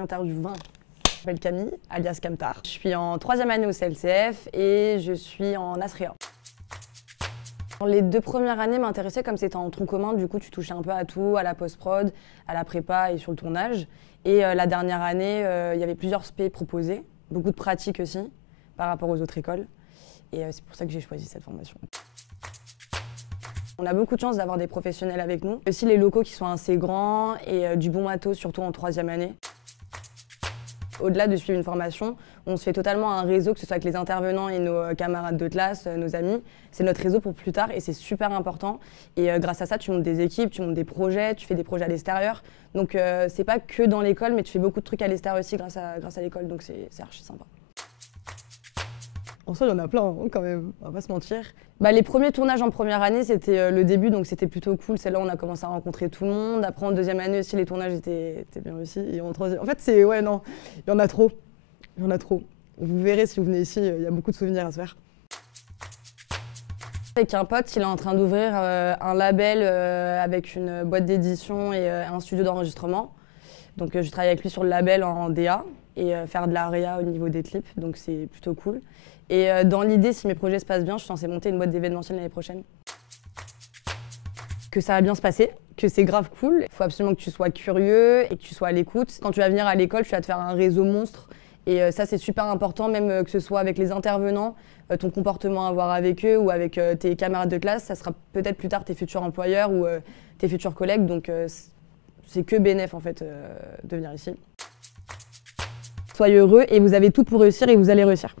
interview 20. Je m'appelle Camille, alias Camtar. Je suis en 3e année au CLCF et je suis en ASREA. Les 2 premières années m'intéressaient comme c'était en tronc commun, du coup tu touchais un peu à tout, à la post-prod, à la prépa et sur le tournage. Et la dernière année, il y avait plusieurs spé proposés, beaucoup de pratiques aussi par rapport aux autres écoles. Et c'est pour ça que j'ai choisi cette formation. On a beaucoup de chance d'avoir des professionnels avec nous. Aussi les locaux qui sont assez grands et du bon matos, surtout en 3e année. Au-delà de suivre une formation, on se fait totalement un réseau, que ce soit avec les intervenants et nos camarades de classe, nos amis. C'est notre réseau pour plus tard et c'est super important. Et grâce à ça, tu montes des équipes, tu montes des projets, tu fais des projets à l'extérieur. Donc c'est pas que dans l'école, mais tu fais beaucoup de trucs à l'extérieur aussi grâce à l'école. Donc c'est archi sympa. En soi, il y en a plein hein, quand même, on va pas se mentir. Les premiers tournages en première année, c'était le début, donc c'était plutôt cool. C'est là où on a commencé à rencontrer tout le monde. Après, en 2e année aussi, les tournages étaient bien aussi. Et en 3e... En fait, c'est... Ouais, non, il y en a trop. Il y en a trop. Vous verrez si vous venez ici, il y a beaucoup de souvenirs à se faire. Avec un pote, il est en train d'ouvrir un label avec une boîte d'édition et un studio d'enregistrement. Donc je travaille avec lui sur le label en DA et faire de la réa au niveau des clips, donc c'est plutôt cool. Et dans l'idée, si mes projets se passent bien, je suis censée monter une boîte d'événementiel l'année prochaine. Que ça va bien se passer, que c'est grave cool. Il faut absolument que tu sois curieux et que tu sois à l'écoute. Quand tu vas venir à l'école, tu vas te faire un réseau monstre. Et ça, c'est super important, même que ce soit avec les intervenants, ton comportement à avoir avec eux ou avec tes camarades de classe. Ça sera peut-être plus tard tes futurs employeurs ou tes futurs collègues. Donc c'est que bénéf en fait de venir ici. Soyez heureux et vous avez tout pour réussir et vous allez réussir.